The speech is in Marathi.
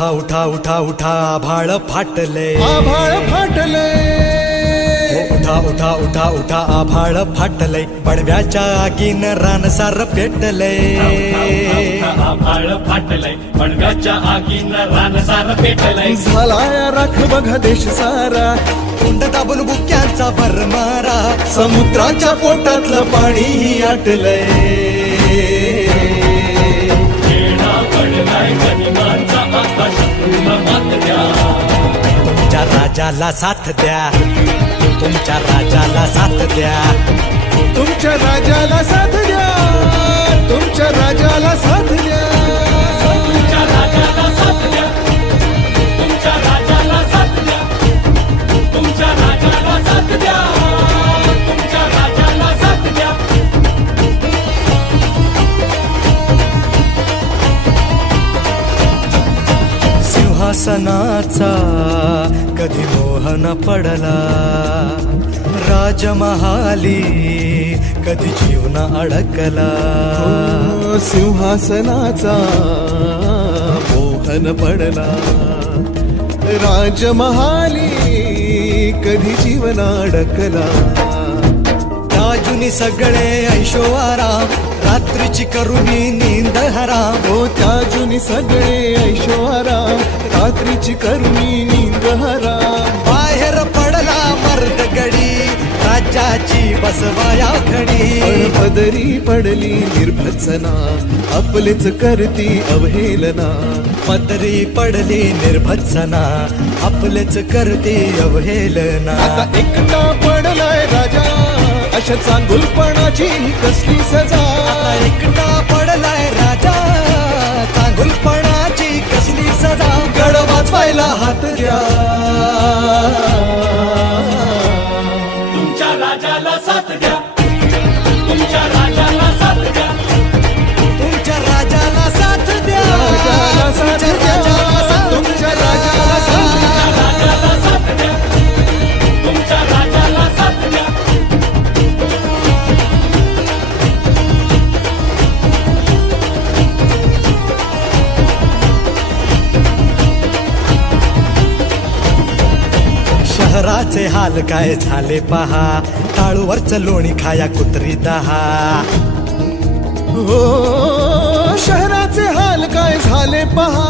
उठा उठा उठा उठा आभाळ फाटले आभाळ फाटले उठा उठा उठा उठा आभाळ फाटले पडव्याच्या आगीन रानसार पेटले आभाळ फाटलंय पडव्याच्या आगीनं रानसार पेटलंय झालाय राख बघा देश सारा कुंड दाबून बुक्यांचा भरमारा समुद्राच्या पोटातलं पाणी आटलंय खेळा पडलाय गनिमांचा आकाश पूर्ण मात द्या तुमच्या राजाला साथ द्या तुमच्या राजाला साथ द्या तुमच्या राजाला साथ द्या तुमच्या राजाला साथ द्या तुमच्या राजाला साथ द्या तुमच्या राजाला साथ द्या तुमच्या राजाला साथ द्या तुमच्या राजाला साथ द्या सिंहासनाचा कधी मोह न पडला राजमहाली कधी जीव न अडकला सिंहासनाचा मोहन पडला राजमहाली कधी जीवन अडकला राजुनी सगळे ऐशो आराम रात्रीची करुणी नींद हराम हो त्या जुनी सगळे ऐशोआराम रात्रीची करुणी नींद हराम बाहेर पडला मर्द गडी राज्याची बसवाया घडी पदरी पडली निर्भत्सना आपलेच करती अवहेलना पदरी पडली निर्भत्सना आपलेच करते अवहेलना आता एकटा पडलाय राजा अशा चांगुलपणाची कसली सजा आता एकटा पडलाय राजा चांगुलपणाची कसली सजा गड वाचवायला हात द्या तुमच्या राजाला साथ द्या तुमच्या राजाला साथ द्या तुमच्या राजाला साथ द्या राजाला साथ द्या तुमच्या राजाला साथ द्या राजाला साथ द्या तुमच्या राजाला साथ द्या शहराचे हाल काय झाले पहा टाळूवरच लोणी खाया कुत्री दहा हो शहराचे हाल काय झाले पहा